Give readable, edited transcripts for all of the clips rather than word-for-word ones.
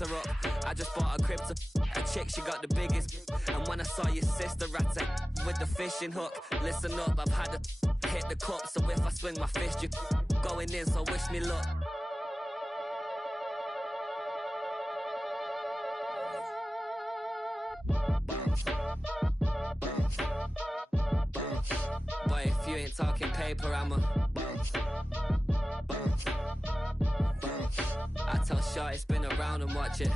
her up. I just bought a crib to a chick, she got the biggest. And when I saw your sister at it with the fishing hook, listen up, I've had to hit the cup. So if I swing my fist, you going in, so wish me luck. Boy, if you ain't talking paper, I'm a I tell Shorty spin around and watch it.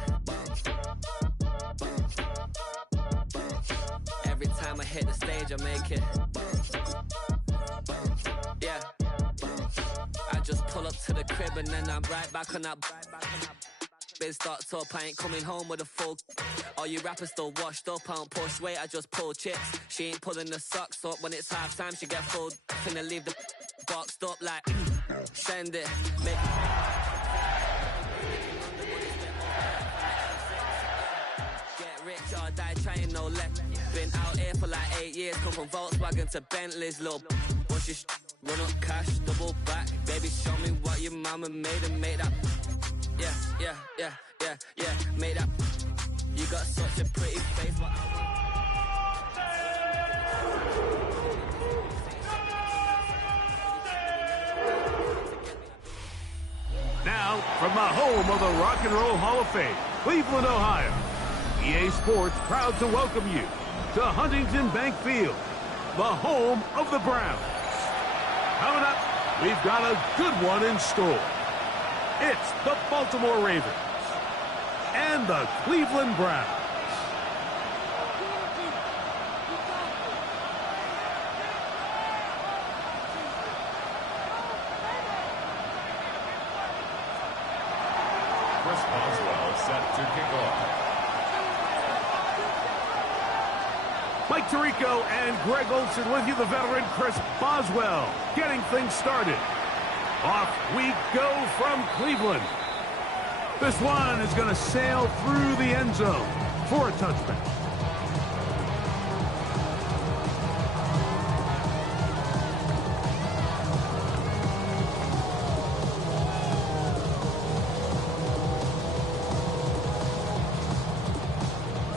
Every time I hit the stage, I make it. Yeah. I just pull up to the crib and then I'm right back on that. Biz starts up, I ain't coming home with a full. All you rappers still washed up, I don't push weight, I just pull chips. She ain't pulling the socks up, when it's half time she get full. Finna leave the boxed up like send it, make get rich or die trying no left. Been out here for like 8 years, come from Volkswagen to Bentley's, little. Once you run up cash, double back, baby show me what your mama made and made that. Yeah, made up. You got such a pretty face, but Now, from the home of the Rock and Roll Hall of Fame, Cleveland, Ohio, EA Sports proud to welcome you to Huntington Bank Field, the home of the Browns. Coming up, we've got a good one in store. It's the Baltimore Ravens and the Cleveland Browns. Chris Boswell set to kick off. Mike Tirico and Greg Olson with you, the veteran Chris Boswell, getting things started. Off we go from Cleveland. This one is going to sail through the end zone for a touchback.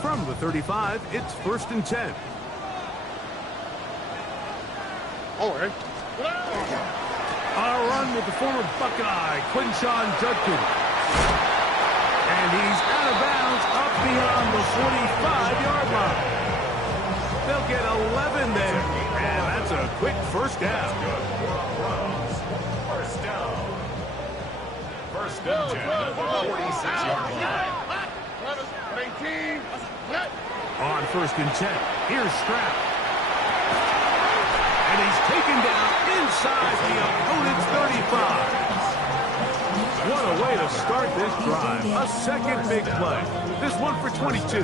From the 35, it's 1st and 10. All right. A run with the former Buckeye, Quinshawn Judkins. And he's out of bounds up beyond the 45-yard line. They'll get 11 there, and that's a quick first down. First down. First and 10 at the 46-yard line. 18. On 1st and 10, here's Stroud. And he's taken down inside the opponent's 35. What a way to start this drive. A second big play. This one for 22.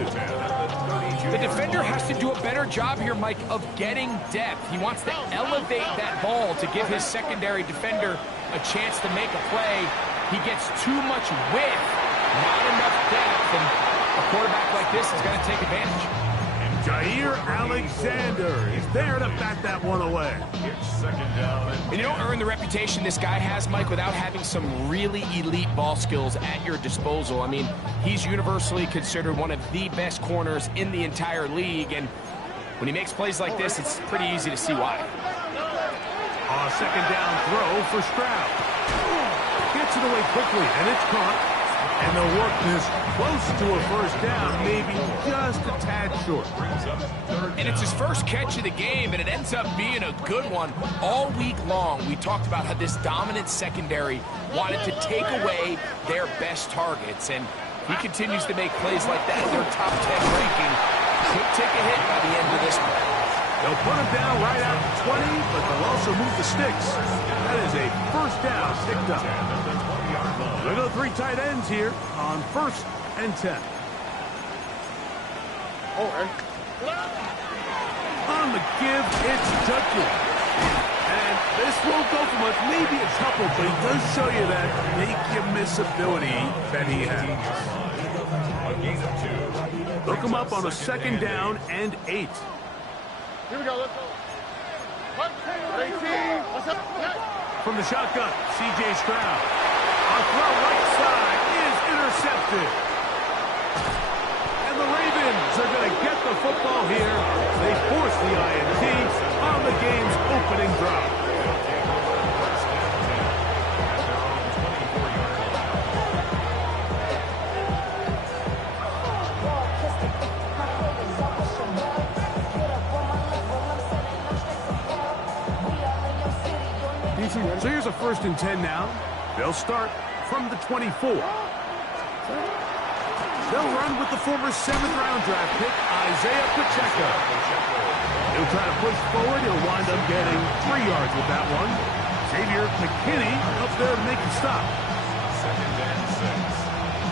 The defender has to do a better job here, Mike, of getting depth. He wants to elevate that ball to give his secondary defender a chance to make a play. He gets too much width, not enough depth, and a quarterback like this is going to take advantage. Jair Alexander is there to bat that one away. Second down. And you don't earn the reputation this guy has, Mike, without having some really elite ball skills at your disposal. I mean, he's universally considered one of the best corners in the entire league, and when he makes plays like this, it's pretty easy to see why. A second down throw for Stroud. Gets it away quickly, and it's caught. And they'll work this close to a first down, maybe just a tad short. And it's his first catch of the game, and it ends up being a good one. All week long, we talked about how this dominant secondary wanted to take away their best targets, and he continues to make plays like that. Their top 10 ranking could take a hit by the end of this one. They'll put him down right out at 20, but they'll also move the sticks. That is a first down sticked up. They go 3 tight ends here on 1st and 10. All right. On the give, it's Judkins. And this won't go for much, maybe a couple, but he does show you that make-you-miss ability that he has. Look him up on a second down and 8. Here we go. Let's go. 18. What's up? From the shotgun, C.J. Stroud. A throw right side is intercepted. And the Ravens are going to get the football here. They force the INT on the game's opening drive. So here's a 1st and 10 now. They'll start from the 24. They'll run with the former 7th-round draft pick, Isaiah Pacheco. He'll try to push forward. He'll wind up getting 3 yards with that one. Xavier McKinney up there to make the stop. 2nd and 6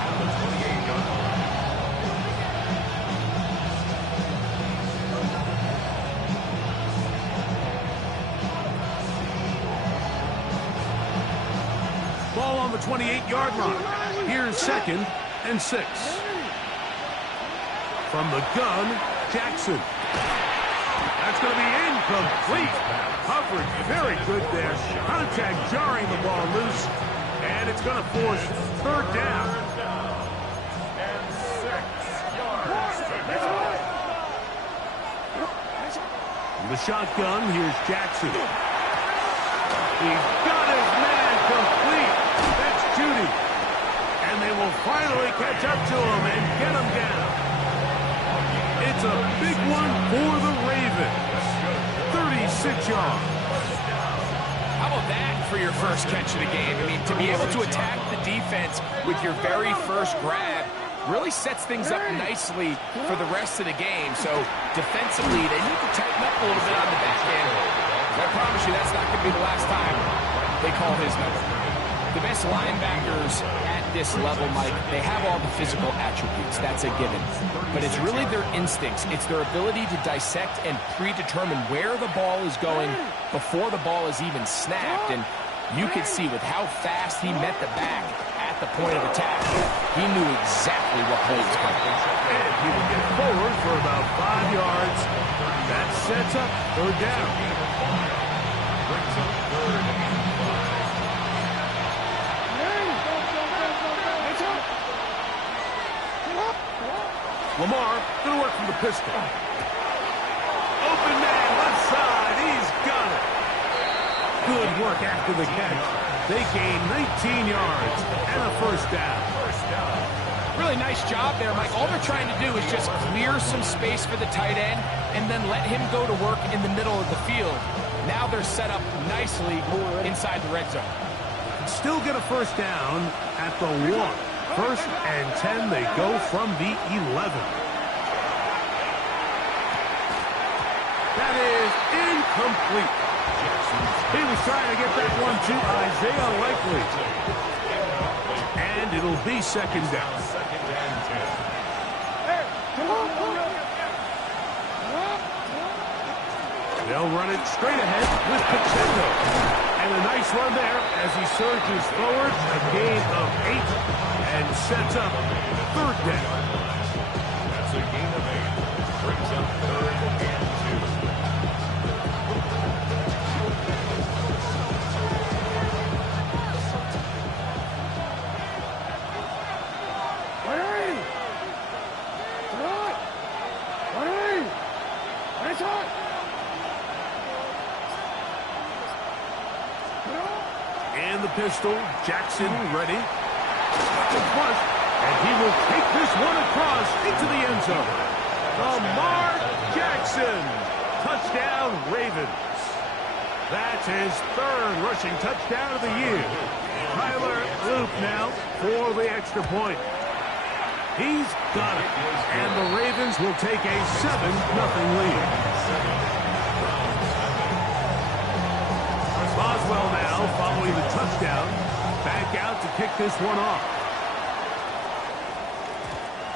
at the 28-yard line. Ball on the 28-yard line. Here's 2nd and 6. From the gun, Jackson. That's going to be incomplete. Coverage very good there. Contact jarring the ball loose. And it's going to force 3rd down. And 6 yards to go. From the shotgun, here's Jackson. He's got his man complete. That's Judy. And they will finally catch up to him and get him down. It's a big one for the Ravens. 36 yards. How about that for your first catch of the game? I mean, to be able to attack the defense with your very first grab really sets things up nicely for the rest of the game. So defensively, they need to tighten up a little bit on the back end. I promise you that's not going to be the last time they call his number. The best linebackers at this level, Mike, they have all the physical attributes. That's a given. But it's really their instincts. It's their ability to dissect and predetermine where the ball is going before the ball is even snapped. And you could see with how fast he met the back at the point of attack, he knew exactly what play was coming. And he will get forward for about 5 yards. That sets up 3rd down. Brings up 3rd and 5. Lamar going to work from the pistol. Open man, left side. He's got it. Good work after the catch. They gain 19 yards and a 1st down. Really nice job there, Mike. All they're trying to do is just clear some space for the tight end and then let him go to work in the middle of the field. Now they're set up nicely inside the red zone. Still get a 1st down at the 1. 1st and 10, they go from the 11. That is incomplete. He was trying to get that one to Isaiah Likely. And it'll be 2nd down. 2nd and 10. They'll run it straight ahead with Pacheco. And a nice run there as he surges forward, a gain of 8. And sets up 3rd down. That's a gain of 8. Brings up 3rd and 2. And the pistol, Jackson ready. Flush, and he will take this one across into the end zone. Lamar Jackson. Touchdown, Ravens. That's his 3rd rushing touchdown of the year. Tyler Loop now for the extra point. He's got it. And the Ravens will take a 7-0 lead. Boswell now following the touchdown. Back out to kick this one off.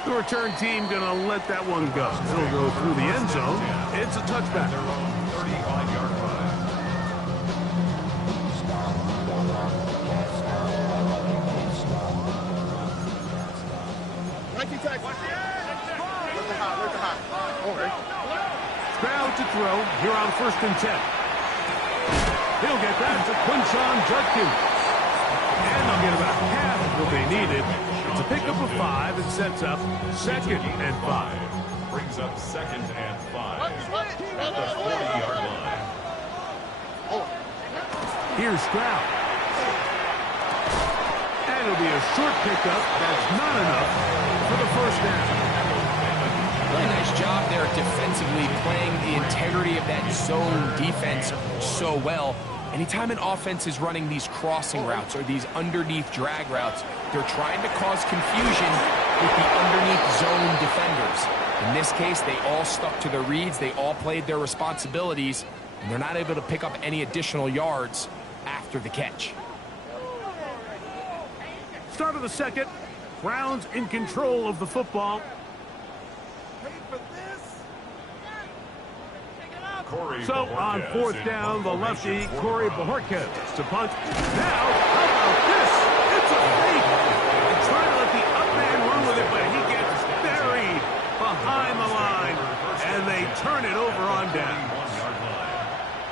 The return team going to let that one go. It'll go through the end zone. It's a touchback. Their own 35-yard line. Stroud to throw here on 1st and 10. He'll get that to Quinshon Judkins. And they'll get about half of what they needed. It's a pickup of 5 and sets up 2nd and 5. Brings up 2nd and 5. At the 40-yard line. Here's Stroud. And it'll be a short pickup. That's not enough for the first down. Really nice job there defensively, playing the integrity of that zone defense so well. Anytime an offense is running these crossing routes or these underneath drag routes, they're trying to cause confusion with the underneath zone defenders. In this case, they all stuck to their reads, they all played their responsibilities, and they're not able to pick up any additional yards after the catch. Start of the second. Browns in control of the football. So on 4th down, the lefty, Corey Bojorquez to punt. Now, how about this? It's a fake. They try to let the up man run with it, but he gets buried behind the line, and they turn it over on down.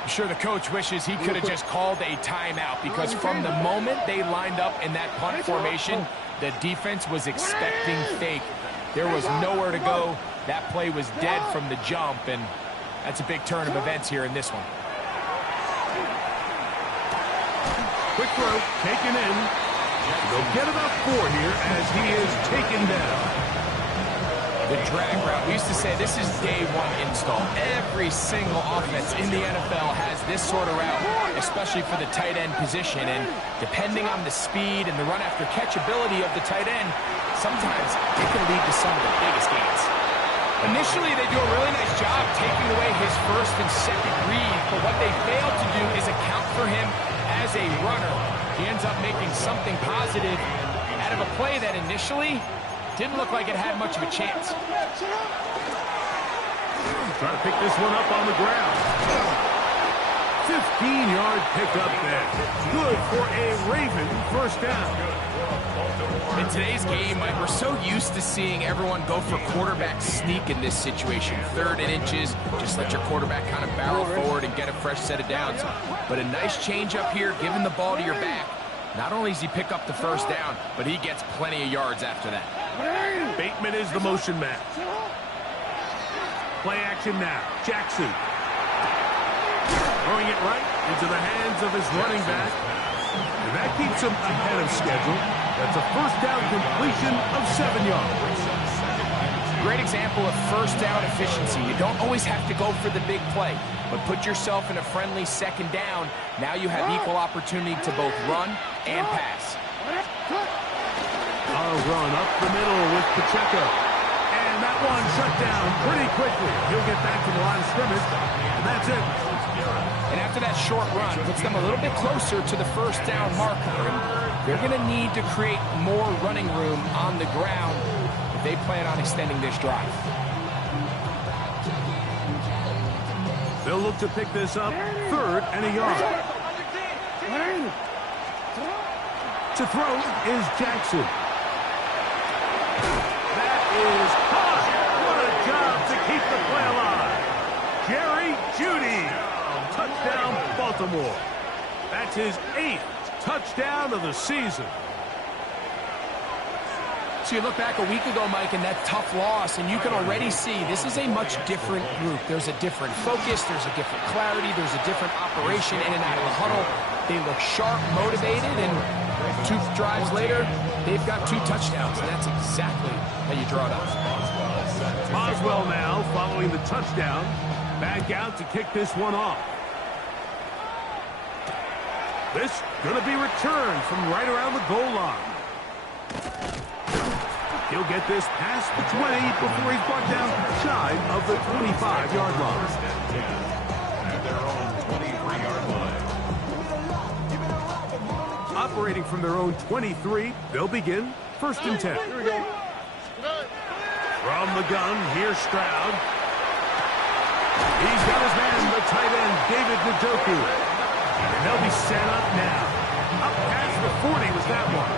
I'm sure the coach wishes he could have just called a timeout, because from the moment they lined up in that punt formation, the defense was expecting fake. There was nowhere to go. That play was dead from the jump, and that's a big turn of events here in this one. Quick throw, taken in. They'll get about 4 here as he is taken down. The drag route. We used to say this is day one install. Every single offense in the NFL has this sort of route, especially for the tight end position. And depending on the speed and the run after catch ability of the tight end, sometimes it can lead to some of the biggest gains. Initially, they do a really nice job taking away his first and second read, but what they fail to do is account for him as a runner. He ends up making something positive out of a play that initially didn't look like it had much of a chance. Trying to pick this one up on the ground. 15-yard pickup there. Good for a Raven first down. In today's game, Mike, we're so used to seeing everyone go for quarterback sneak in this situation. 3rd and inches, just let your quarterback kind of barrel forward and get a fresh set of downs. But a nice change up here, giving the ball to your back. Not only does he pick up the first down, but he gets plenty of yards after that. Bateman is the motion man. Play action now. Jackson. Throwing it right into the hands of his running back. And that keeps him ahead of schedule. That's a first down completion of 7 yards. Great example of first down efficiency. You don't always have to go for the big play, but put yourself in a friendly 2nd down. Now you have equal opportunity to both run and pass. A run up the middle with Pacheco. And that one shut down pretty quickly. He'll get back to the line of scrimmage, and that's it. And after that short run, puts them a little bit closer to the first down marker. They're going to need to create more running room on the ground if they plan on extending this drive. They'll look to pick this up 3rd and a yard. To throw is Jackson. That is hot. What a job to keep the play alive. Jerry Jeudy. Touchdown, Baltimore. That's his 8th touchdown of the season. So you look back a week ago, Mike, and that tough loss, and you can already see this is a much different group. There's a different focus, there's a different clarity, there's a different operation in and out of the huddle. They look sharp, motivated, and 2 drives later, they've got 2 touchdowns, and that's exactly how you draw it up. Boswell now following the touchdown. Back out to kick this one off. This going to be returned from right around the goal line. He'll get this past the 20 before he's brought down shy of the 25-yard line. At their own 23-yard line. Operating from their own 23, they'll begin 1st and 10. Here we go. From the gun, here's Stroud. He's got his man, the tight end, David Njoku. And they'll be set up now. Up past the 40 was that one.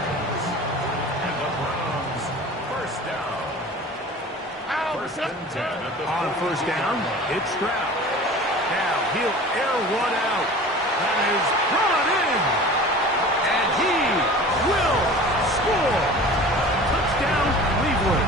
And the Browns, first down. 1st and 10 at the On 1st down, it's Stroud. Now he'll air one out. That is brought in. And he will score. Touchdown, Cleveland.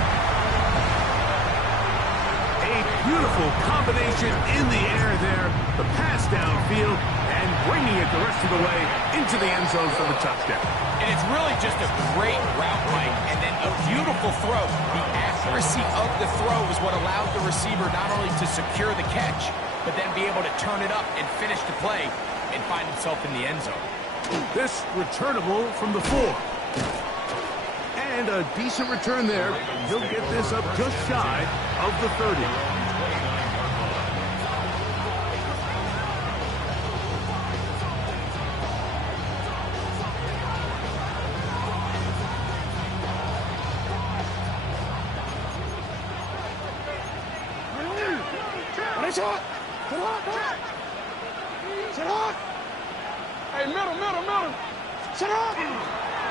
Beautiful combination in the air there. The pass downfield and bringing it the rest of the way into the end zone for the touchdown. And it's really just a great route, Mike, and then a beautiful throw. The accuracy of the throw is what allowed the receiver not only to secure the catch, but then be able to turn it up and finish the play and find himself in the end zone. This returnable from the 4. And a decent return there. He'll get this up just shy of the 30. Hey, middle. Sit up.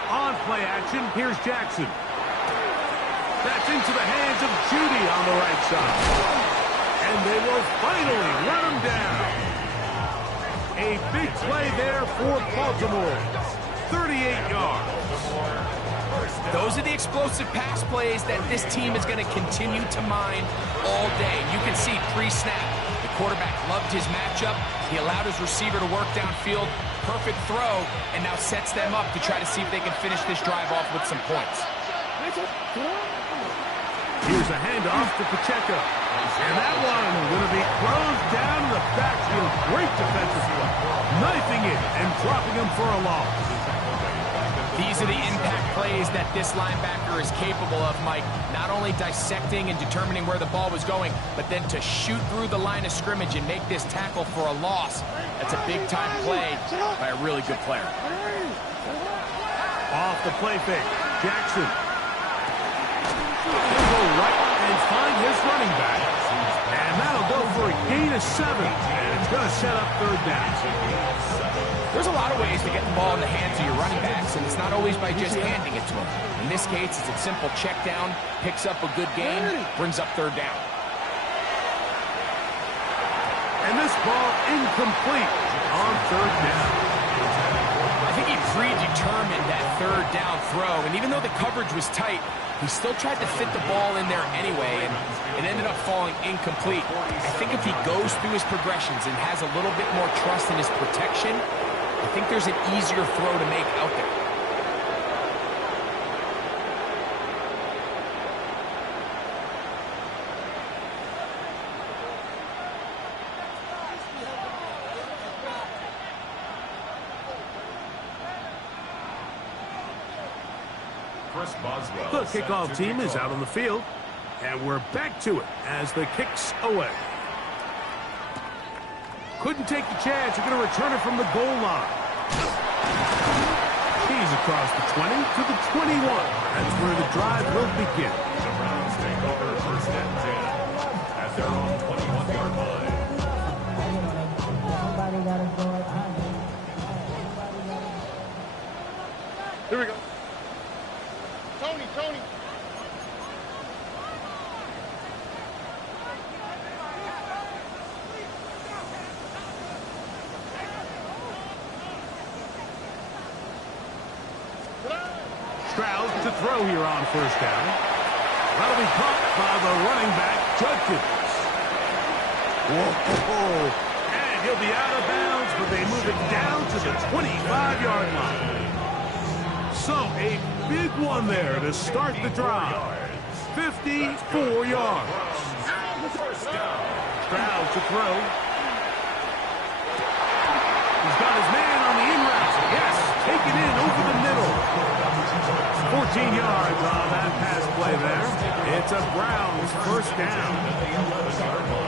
On play action, here's Jackson. That's into the hands of Judy on the right side. And they will finally run him down. A big play there for Baltimore. 38 yards. Those are the explosive pass plays that this team is going to continue to mine all day. You can see pre-snap, the quarterback loved his matchup. He allowed his receiver to work downfield. Perfect throw, and now sets them up to try to see if they can finish this drive off with some points. Here's a handoff to Pacheco. And that one going to be thrown down in the backfield. Great defensive play. Knifing it and dropping him for a loss. These are the impact plays that this linebacker is capable of, Mike. Not only dissecting and determining where the ball was going, but then to shoot through the line of scrimmage and make this tackle for a loss. That's a big-time play by a really good player. Off the play fake, Jackson. He'll go right and find his running back. And that'll go for a gain of 7. And it's going to set up third down. There's a lot of ways to get the ball in the hands of your running backs, and it's not always by just handing it to them. In this case, it's a simple check down, picks up a good gain, brings up third down. And this ball incomplete on third down. I think he predetermined that third down throw, and even though the coverage was tight, he still tried to fit the ball in there anyway, and it ended up falling incomplete. I think if he goes through his progressions and has a little bit more trust in his protection, I think there's an easier throw to make out there. The kickoff team is out on the field, and we're back to it as the kick's away. Couldn't take the chance. You're going to return it from the goal line. He's across the 20 to the 21. That's where the drive will begin. The Browns take over first and 10 at their own 21-yard line. Here we go. Tony. Stroud to throw here on first down. That'll be caught by the running back, Judkins. Whoa. And he'll be out of bounds, but they move it down to the 25-yard line. So a big one there to start the drive. 54 yards. Stroud to throw. He's got his man on the in route. Yes, take it in over the middle. 14 yards on that pass play there. It's a Browns first down.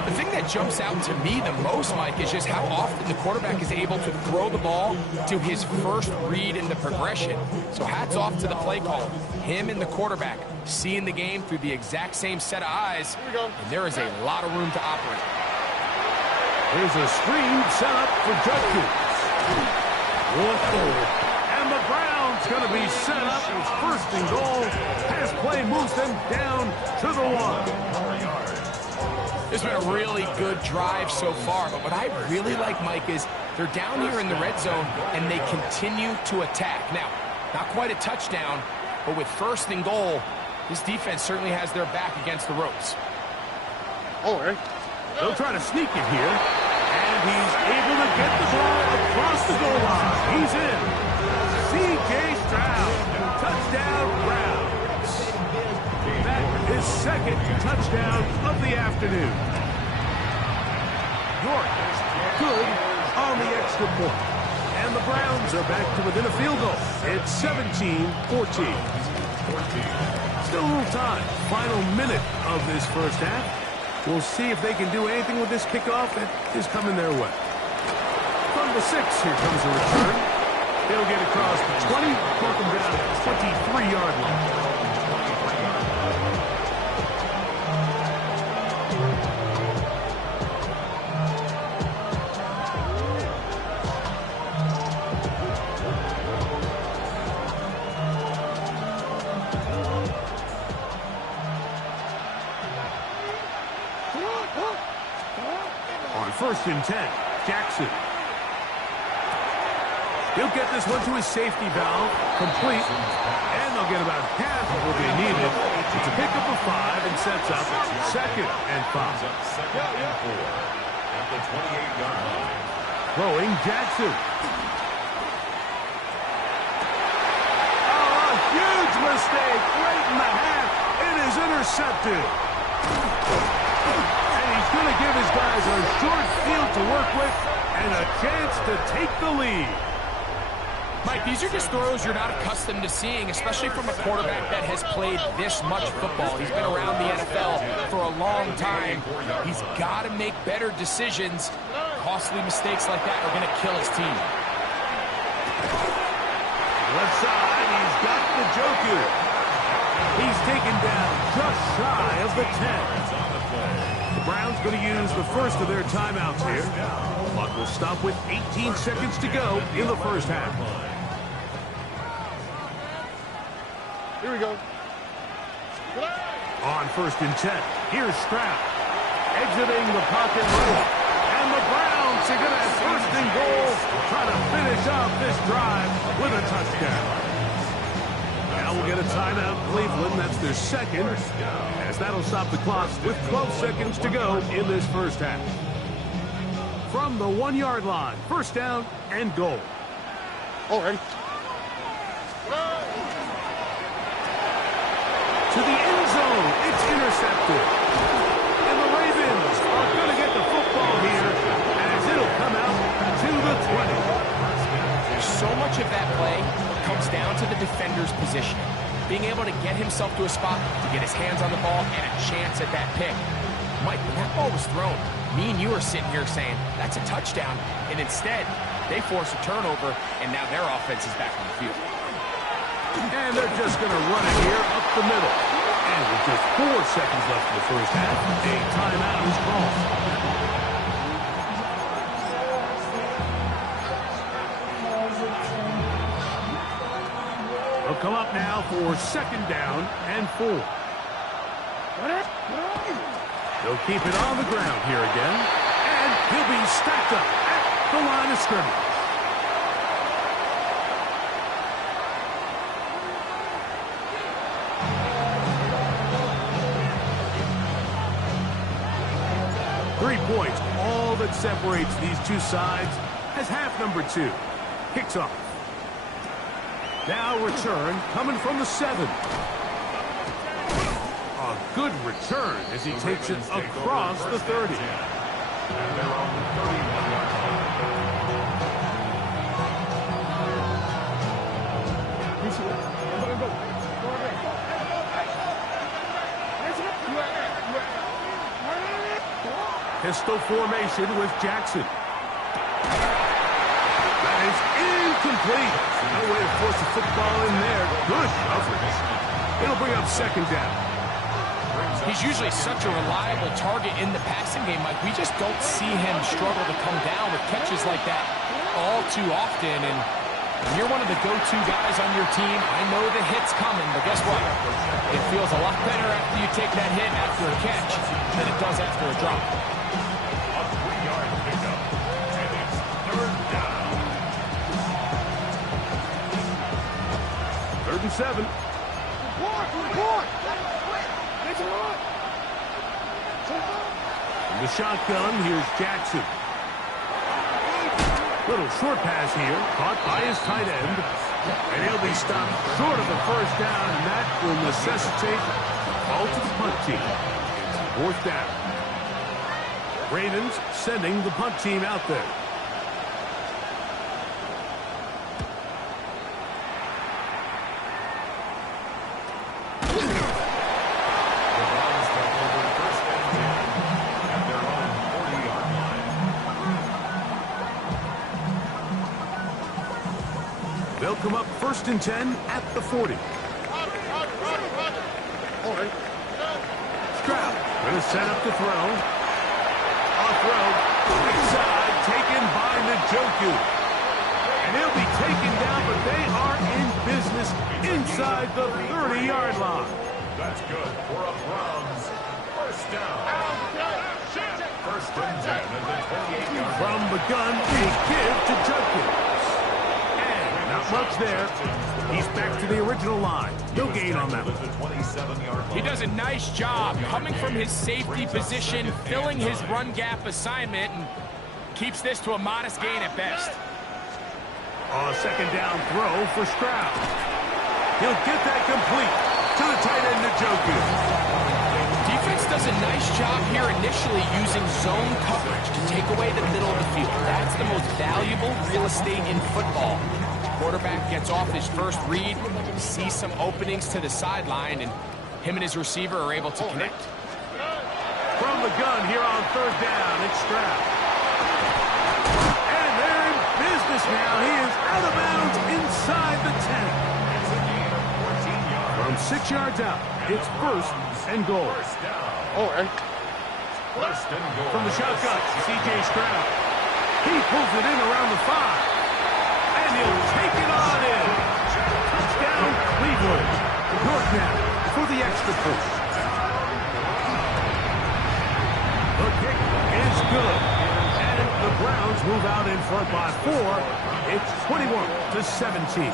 The thing that jumps out to me the most, Mike, is just how often the quarterback is able to throw the ball to his first read in the progression. So hats off to the play caller. Him and the quarterback seeing the game through the exact same set of eyes, and there is a lot of room to operate. Here's a screen set up for Judkins. Whoa. And the Browns going to be set up with first and goal. Pass play moves them down to the 1. It's been a really good drive so far, but what I really like, Mike, is they're down here in the red zone, and they continue to attack. Now, not quite a touchdown, but with first and goal, this defense certainly has their back against the ropes. Oh, right. They'll try to sneak it here. And he's able to get the ball across the goal line. He's in. C.J. Stroud. Touchdown, Browns. That is second touchdown of the afternoon. York good on the extra point. And the Browns are back to within a field goal. It's 17-14. Still a little time. Final minute of this first half. We'll see if they can do anything with this kickoff that is coming their way. From the 6, here comes a return. They'll get across the 20, knock them down at the 23-yard line. First and 10, Jackson. He'll get this one to his safety valve, complete, and they'll get about half of what they needed. It's a pickup of 5 and sets up second and 5. Second and 4 at the 28-yard line. Throwing Jackson. Oh, a huge mistake right in the half. It is intercepted. He's going to give his guys a short field to work with and a chance to take the lead. Mike, these are just throws you're not accustomed to seeing, especially from a quarterback that has played this much football. He's been around the NFL for a long time. He's got to make better decisions. Costly mistakes like that are going to kill his team. Left side, he's got the Njoku. He's taken down just shy of the 10. The Browns going to use the first of their timeouts here. Clock will stop with 18 seconds to go in the first half. Here we go. On first and 10, here's Stroud. Exiting the pocket right. And the Browns are going to have first and goal. Try to finish off this drive with a touchdown. Now we'll get a timeout, Cleveland. That's their second, as that'll stop the clock with 12 seconds to go in this first half. From the 1-yard line, first down and goal. Oh, ready? To the end zone, it's intercepted. And the Ravens are going to get the football here, as it'll come out to the 20. So much of that play comes down to the defender's positioning. Being able to get himself to a spot to get his hands on the ball and a chance at that pick. Mike, when that ball was thrown, me and you are sitting here saying, that's a touchdown. And instead, they force a turnover, and now their offense is back on the field. And they're just going to run it here up the middle. And with just 4 seconds left in the first half, a timeout is called. They'll come up now for second down and 4. They'll keep it on the ground here again. And he'll be stacked up at the line of scrimmage. Points, all that separates these two sides, as half number 2 kicks off. Now return coming from the 7. A good return as he takes it across the 30. And they're on the 31-yard Pistol formation with Jackson. That is incomplete. No way to force the football in there. Good coverage. It'll bring up second down. He's usually such a reliable target in the passing game, Mike. We just don't see him struggle to come down with catches like that all too often. And when you're one of the go-to guys on your team, I know the hit's coming, but guess what? It feels a lot better after you take that hit after a catch than it does after a drop. A 3-yard pickup, and it's third down. 3rd and 7. the shotgun, here's Jackson. Little short pass here, caught by his tight end. And he'll be stopped short of the first down, and that will necessitate a ball to the punt team. It's fourth down. Ravens sending the punt team out there. They'll come up 1st and 10 at the 40. Stroud going to set up the throw. Off-throw, right side, taken by Njoku. And he'll be taken down, but they are in business inside the 30-yard line. That's good for a Browns first down. First and 10 at the 28-yard line. From the gun, a give to Judkins. Not much there. He's back to the original line. No gain on that one. He does a nice job coming from his safety position, filling his run gap assignment, and keeps this to a modest gain at best. Second down throw for Stroud. He'll get that complete to the tight end, Njoku. Defense does a nice job here initially using zone coverage to take away the middle of the field. That's the most valuable real estate in football. Quarterback gets off his first read, sees some openings to the sideline, and him and his receiver are able to connect. From the gun here on 3rd down, it's Stroud. And they're in business now. He is out of bounds inside the 10. From 6 yards out, it's 1st and goal. From the shotgun, C.J. Stroud. He pulls it in around the 5. And he'll take it on in. Touchdown, Cleveland. York now for the extra point. The kick is good. And the Browns move out in front by 4. It's 21-17.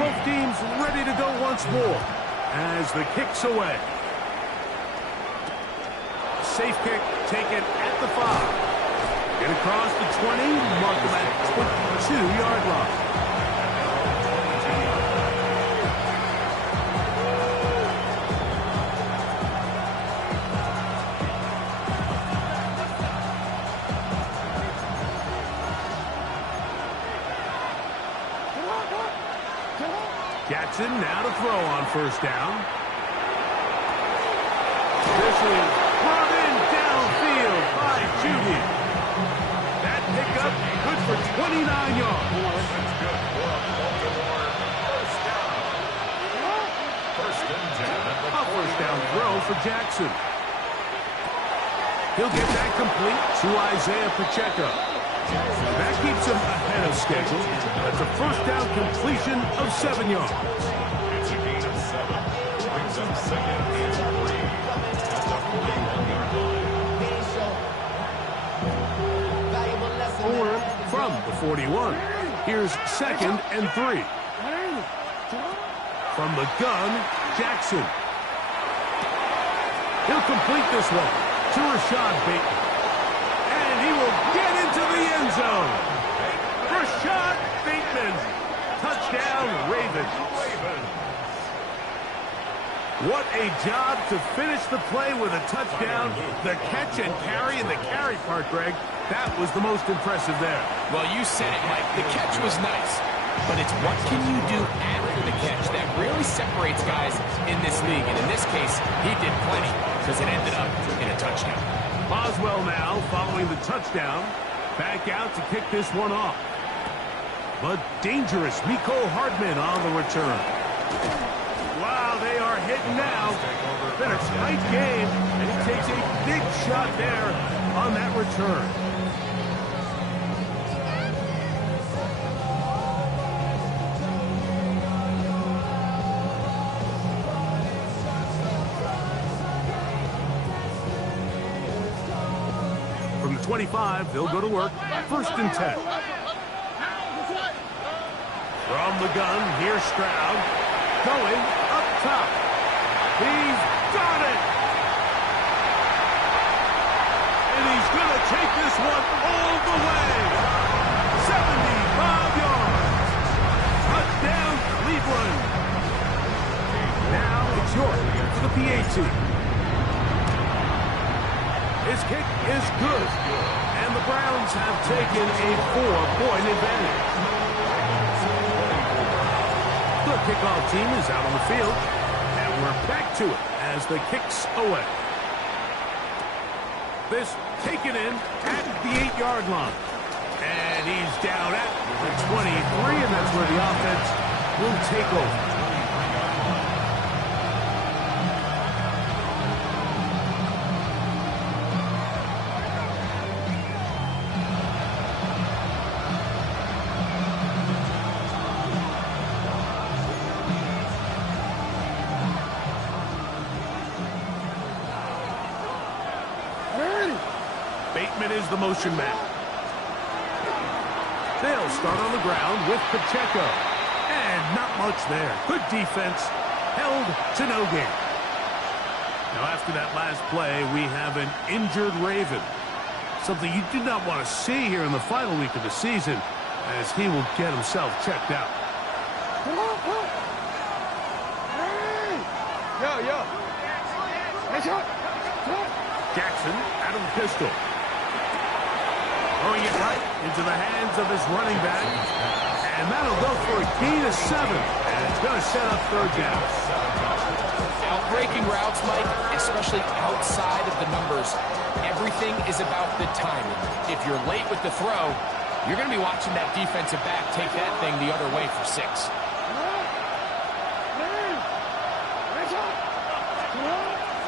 Both teams ready to go once more as the kick's away. Safe kick taken at the 5. Get across the 20, mark them at 22-yard line. Jackson now to throw on 1st down. This is brought in downfield by Judy. That pickup good for 29 yards. That's good for a Baltimore first down. First and 10 at the A 1st down throw for Jackson. He'll get that complete to Isaiah Pacheco. That keeps him ahead of schedule. That's a 1st down completion of 7 yards. It's a gain of 7. Brings up 2nd and 3 at the 41-yard line. From the 41, here's 2nd and 3. From the gun, Jackson. He'll complete this one to Rashad Bateman. And he will get into the end zone. Rashad Bateman. Touchdown, Ravens. What a job to finish the play with a touchdown. The catch and carry, and the carry part, Greg, that was the most impressive there. Well, you said it, Mike. The catch was nice, but it's what can you do after the catch that really separates guys in this league. And in this case, he did plenty because it ended up in a touchdown. Boswell now following the touchdown. Back out to kick this one off. But dangerous Mecole Hardman on the return. Wow, they are hitting now. Been a tight game, and he takes a big shot there on that return. From the 25, they'll go to work. 1st and 10. From the gun, here's Stroud. Going up top. He's got it! this one all the way. 75 yards. Touchdown, Cleveland. Now it's York for the PAT. His kick is good. And the Browns have taken a 4-point advantage. The kickoff team is out on the field. And we're back to it as the kick's away. This taken in at the 8-yard line. And he's down at the 23, and that's where the offense will take over. Bateman is the motion man. They'll start on the ground with Pacheco. And not much there. Good defense. Held to no gain. Now after that last play, we have an injured Raven. Something you do not want to see here in the final week of the season, as he will get himself checked out. Jackson out of the pistol. Throwing it right into the hands of his running back. And that'll go for a gain of 7. And it's going to set up third down. Breaking routes, Mike, especially outside of the numbers, everything is about the timing. If you're late with the throw, you're going to be watching that defensive back take that thing the other way for 6.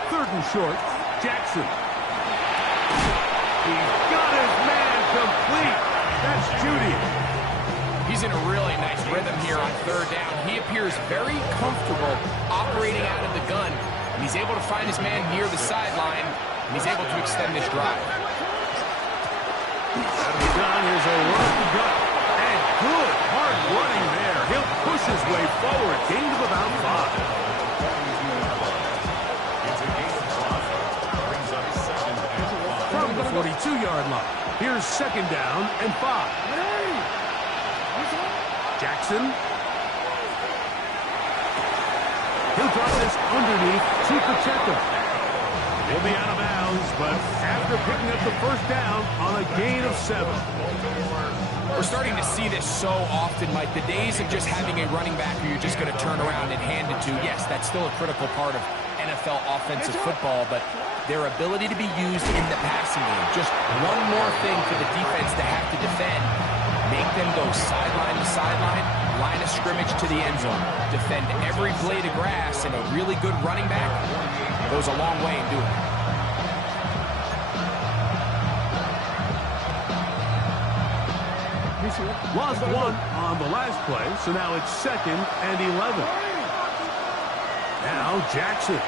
Third and short, Jackson. He's got his man complete. That's Judy. He's in a really nice rhythm here on third down. He appears very comfortable operating out of the gun, and he's able to find his man near the sideline, and he's able to extend this drive. Out of the gun, here's a run up the gut. And good, hard running there. He'll push his way forward. Gain of about 5. From the 42-yard line, here's second down and 5. Jackson. He'll drop this underneath to Pacheco. He'll be out of bounds, but after picking up the first down on a gain of 7. We're starting to see this so often, Mike. The days of just having a running back who you're just going to turn around and hand it to, yes, that's still a critical part of NFL offensive football, but their ability to be used in the passing game, just one more thing for the defense to have to defend, make them go sideline to sideline, line of scrimmage to the end zone, defend every blade of grass, and a really good running back goes a long way in doing it. Lost 1 on the last play, so now it's 2nd and 11. Now Jackson.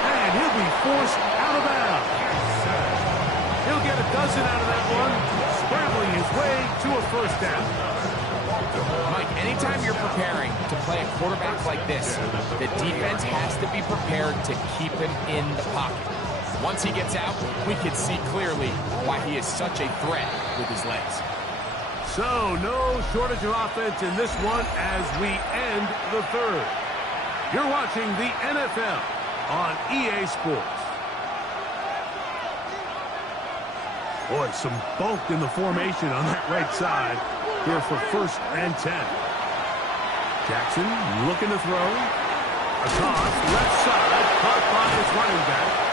And he'll be forced out of bounds. He'll get a dozen out of that one, scrambling his way to a first down. Mike, anytime you're preparing to play a quarterback like this, the defense has to be prepared to keep him in the pocket. Once he gets out, we can see clearly why he is such a threat with his legs. So, no shortage of offense in this one as we end the third. You're watching the NFL on EA Sports. Boy, some bulk in the formation on that right side here for 1st and 10. Jackson looking to throw. A toss, left side, caught by his running back.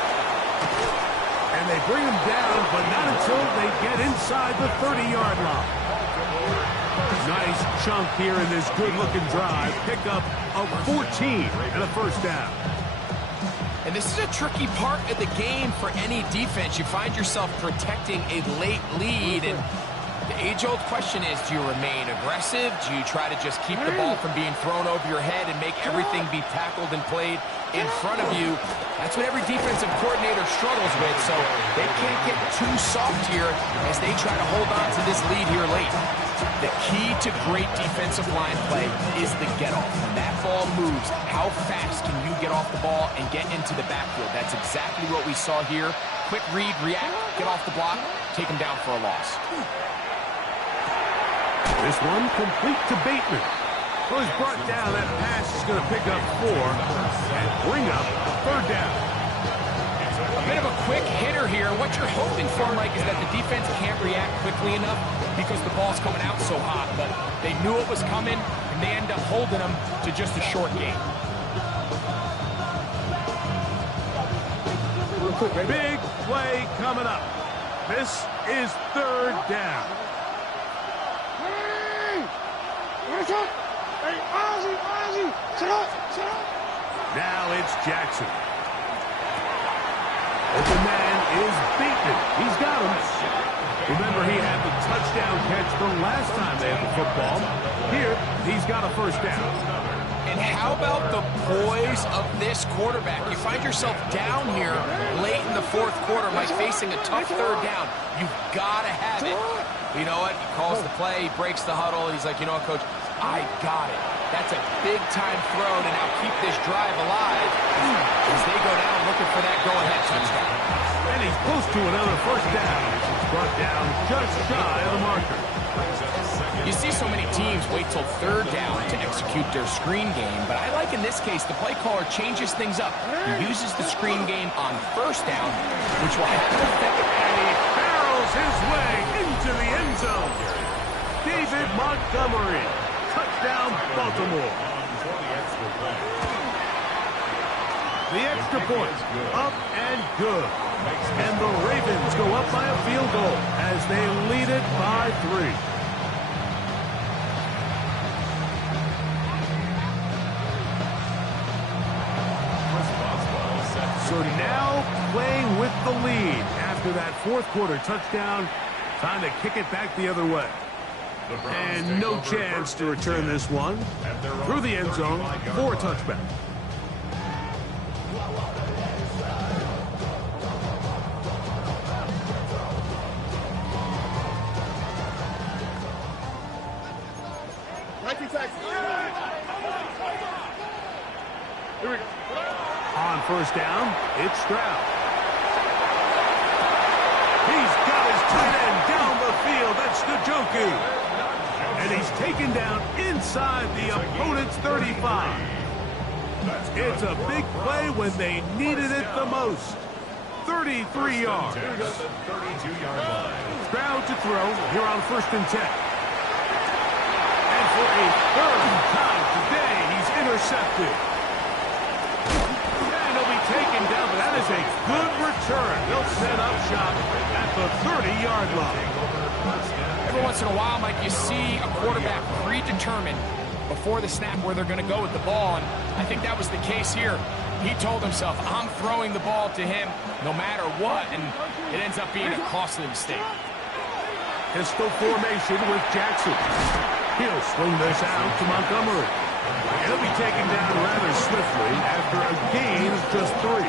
And they bring him down, but not until they get inside the 30-yard line. Nice chunk here in this good-looking drive. Pick up of 14 and a first down. And this is a tricky part of the game for any defense. You find yourself protecting a late lead, and age-old question is, do you remain aggressive? Do you try to just keep the ball from being thrown over your head and make everything be tackled and played in front of you? That's what every defensive coordinator struggles with, so they can't get too soft here as they try to hold on to this lead here late. The key to great defensive line play is the get-off. When that ball moves, how fast can you get off the ball and get into the backfield? That's exactly what we saw here. Quick read, react, get off the block, take him down for a loss. This one complete to Bateman. Well, he's brought down. That pass is going to pick up 4 and bring up 3rd down. A bit of a quick hitter here. What you're hoping for, Mike, is that the defense can't react quickly enough because the ball's coming out so hot. But they knew it was coming, and they end up holding them to just a short game. Big play coming up. This is 3rd down. Now it's Jackson. Open man is Bateman. He's got him. Remember, he had the touchdown catch the last time they had the football. Here, he's got a 1st down. And how about the poise of this quarterback? You find yourself down here late in the 4th quarter by facing a tough 3rd down. You've got to have it. You know what? He calls the play, he breaks the huddle. He's like, you know what, Coach? I got it. That's a big-time throw to now keep this drive alive as they go down looking for that go-ahead touchdown. And he's close to another 1st down. He's brought down just shy of the marker. You see so many teams wait till 3rd down to execute their screen game, but I like in this case the play caller changes things up. He uses the screen game on 1st down, which will have an effect. And he barrels his way into the end zone. David Montgomery. Touchdown, Baltimore. The extra point, up and good. And the Ravens go up by a field goal as they lead it by 3. So now playing with the lead after that 4th quarter touchdown. Time to kick it back the other way. And no chance to return this one. Through the end zone for a touchback. On 1st down, it's Stroud. He's got his tight end down the field. That's Njoku. And he's taken down inside the opponent's 35. It's a big play when they needed it the most. 33 yards. Stroud to throw here on 1st and 10. And for a 3rd time today, he's intercepted. And he'll be taken down, but that is a good return. They'll set up shop at the 30-yard line. Every once in a while, Mike, you see a quarterback predetermined before the snap where they're going to go with the ball, and I think that was the case here. He told himself, I'm throwing the ball to him no matter what, and it ends up being a costly mistake. Pistol formation with Jackson. He'll swing this out to Montgomery. He'll be taken down rather swiftly after a gain of just 3.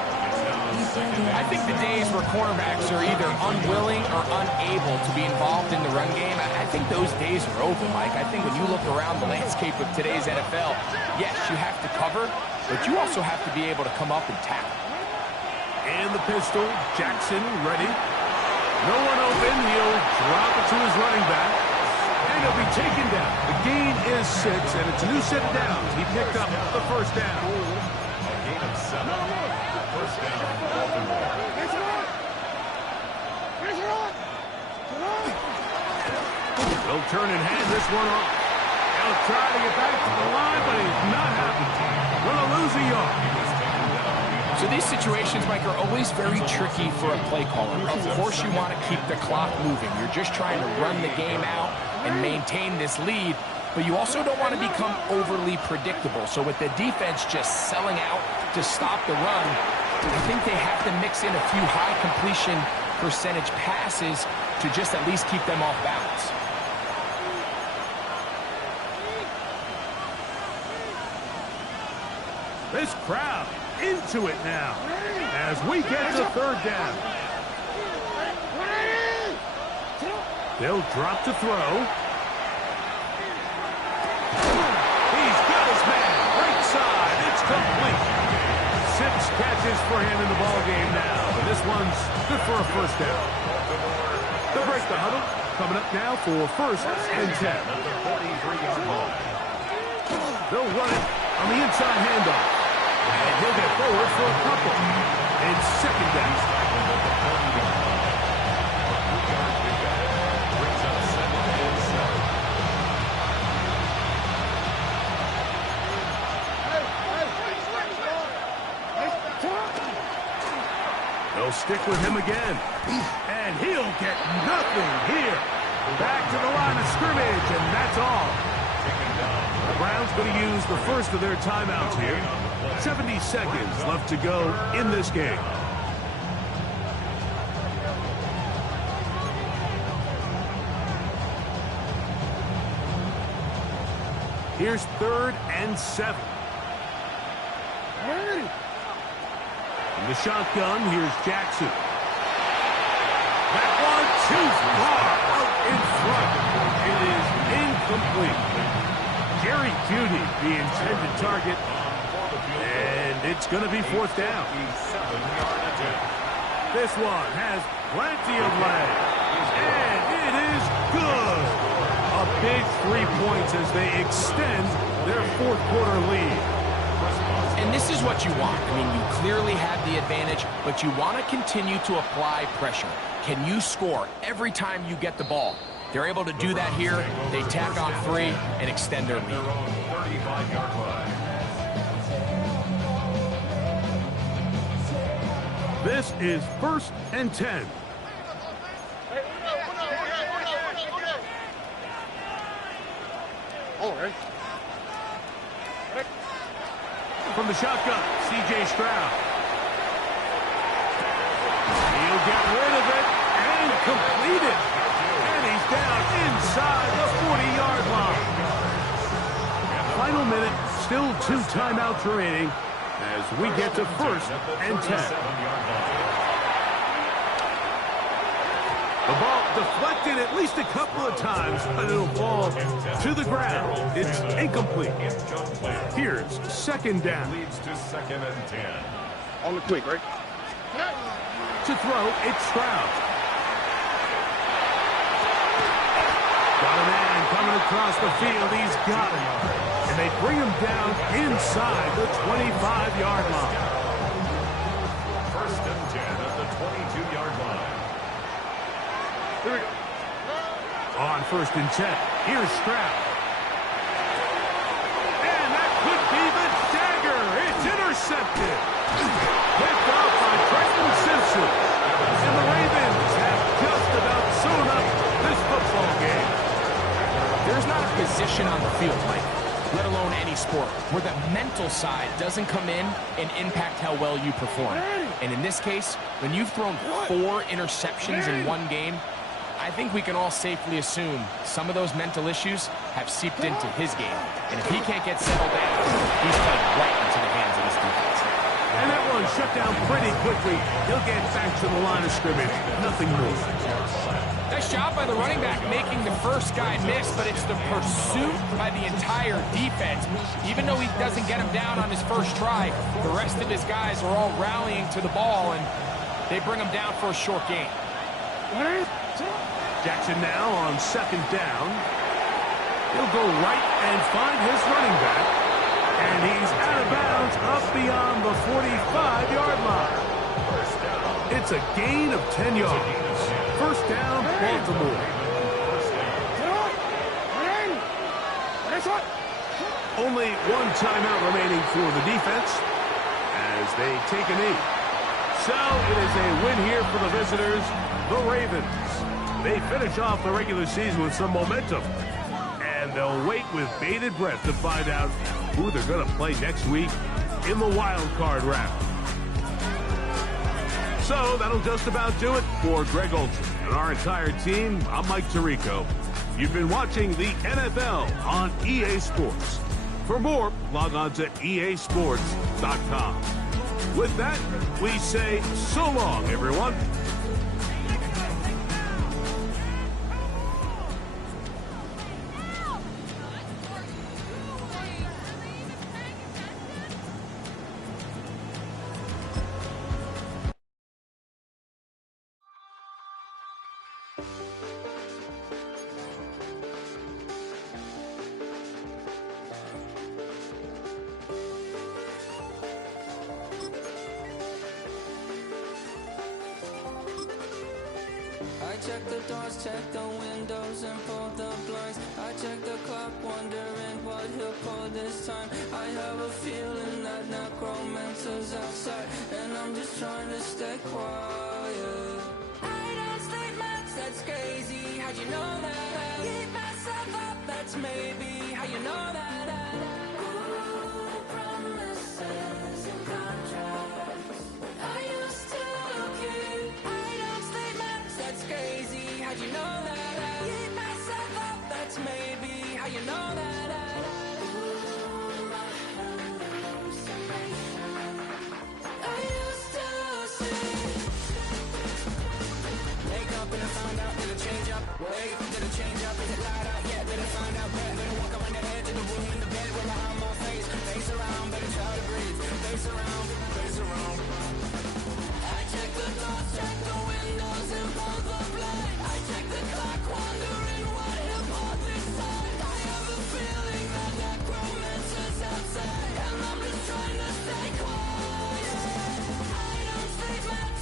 I think the days where cornerbacks are either unwilling or unable to be involved in the run game, I think those days are over, Mike. I think when you look around the landscape of today's NFL, yes, you have to cover, but you also have to be able to come up and tackle. And the pistol, Jackson ready. No one open, he'll drop it to his running back. And he'll be taken down. The gain is 6, and it's a new set of downs. He picked up the 1st down. A gain of 7. 1st down, Baltimore. They'll turn and hand this one off. He'll try to get back to the line, but he's not happy. Gonna lose a yard. So these situations, Mike, are always very tricky for a play caller. Of course you want to keep the clock moving. You're just trying to run the game out and maintain this lead, but you also don't want to become overly predictable. So with the defense just selling out to stop the run, I think they have to mix in a few high completion percentage passes to just at least keep them off balance. This crowd into it now as we get to third down. They'll drop to throw. He's got his man. Right side. It's complete. 6 catches for him in the ball game now. And this one's good for a first down. They'll break the huddle. Coming up now for first and 10. They'll run it on the inside handoff. And he'll get forward for a couple. It's second down. They'll stick with him again. And he'll get nothing here. Back to the line of scrimmage, and that's all. The Browns going to use the first of their timeouts here. 70 seconds left to go in this game. Here's 3rd and 7. In the shotgun, here's Jackson. That one too far out in front. It is incomplete. Jerry Jeudy, the intended target. And it's going to be 4th down. This one has plenty of leg. And it is good. A big 3 points as they extend their 4th quarter lead. And this is what you want. I mean, you clearly have the advantage, but you want to continue to apply pressure. Can you score every time you get the ball? They're able to do that here. They tack on 3 and extend their lead. This is 1st and 10. From the shotgun, C.J. Stroud. He'll get rid of it and complete it. And he's down inside the 40-yard line. Final minute, still 2 timeouts remaining as we get to 1st and 10. The ball deflected at least a couple of times, but it'll fall to the ground. It's incomplete. Here's 2nd down. Leads to 2nd and 10. On the quick, right? To throw, it's Stroud. Got a man coming across the field. He's got him. And they bring him down inside the 25-yard line. 1st and 10 at the 22-yard line. Here we go. On 1st and 10, here's Stroud. And that could be the dagger. It's intercepted. Picked off by Trenton Simpson. And the Ravens have just about sewn up this football game. There's not a position on the field, Mike, let alone any sport, where the mental side doesn't come in and impact how well you perform. And in this case, when you've thrown 4 interceptions in one game, I think we can all safely assume some of those mental issues have seeped into his game. And if he can't get settled down, he's playing right into the hands of his defense. And that one shut down pretty quickly. He'll get back to the line of scrimmage. Nothing more. Nice job by the running back making the first guy miss, but it's the pursuit by the entire defense. Even though he doesn't get him down on his first try, the rest of his guys are all rallying to the ball, and they bring him down for a short gain. Jackson now on 2nd down. He'll go right and find his running back. And he's out of bounds up beyond the 45-yard line. It's a gain of 10 yards. 1st down, Baltimore. Only 1 timeout remaining for the defense as they take a knee. So it is a win here for the visitors, the Ravens. They finish off the regular season with some momentum. And they'll wait with bated breath to find out who they're going to play next week in the wild card round. So that'll just about do it for Greg Olsen and our entire team. I'm Mike Tirico. You've been watching the NFL on EA Sports. For more, log on to EASports.com. sports.com. With that, we say so long, everyone. I check the doors, check the windows, and pull the blinds. I check the clock, wondering what he'll pull this time. I have a feeling that necromancer's outside, and I'm just trying to stay quiet. I don't sleep much, that's crazy. How'd you know that? Keep myself up, that's maybe how you know that. Ooh, promises and contracts. I used to keep. I don't sleep much, that's crazy. How'd you know that? Keep myself up, that's maybe how you know that. Ooh, my hallucination. I used to sleep. Wake up and I found out, did it change up? Wait, did it change up? Is it light up? Yeah, did it find out? Better walk around the edge of the room in the bed with my arm on face around, better try to breathe.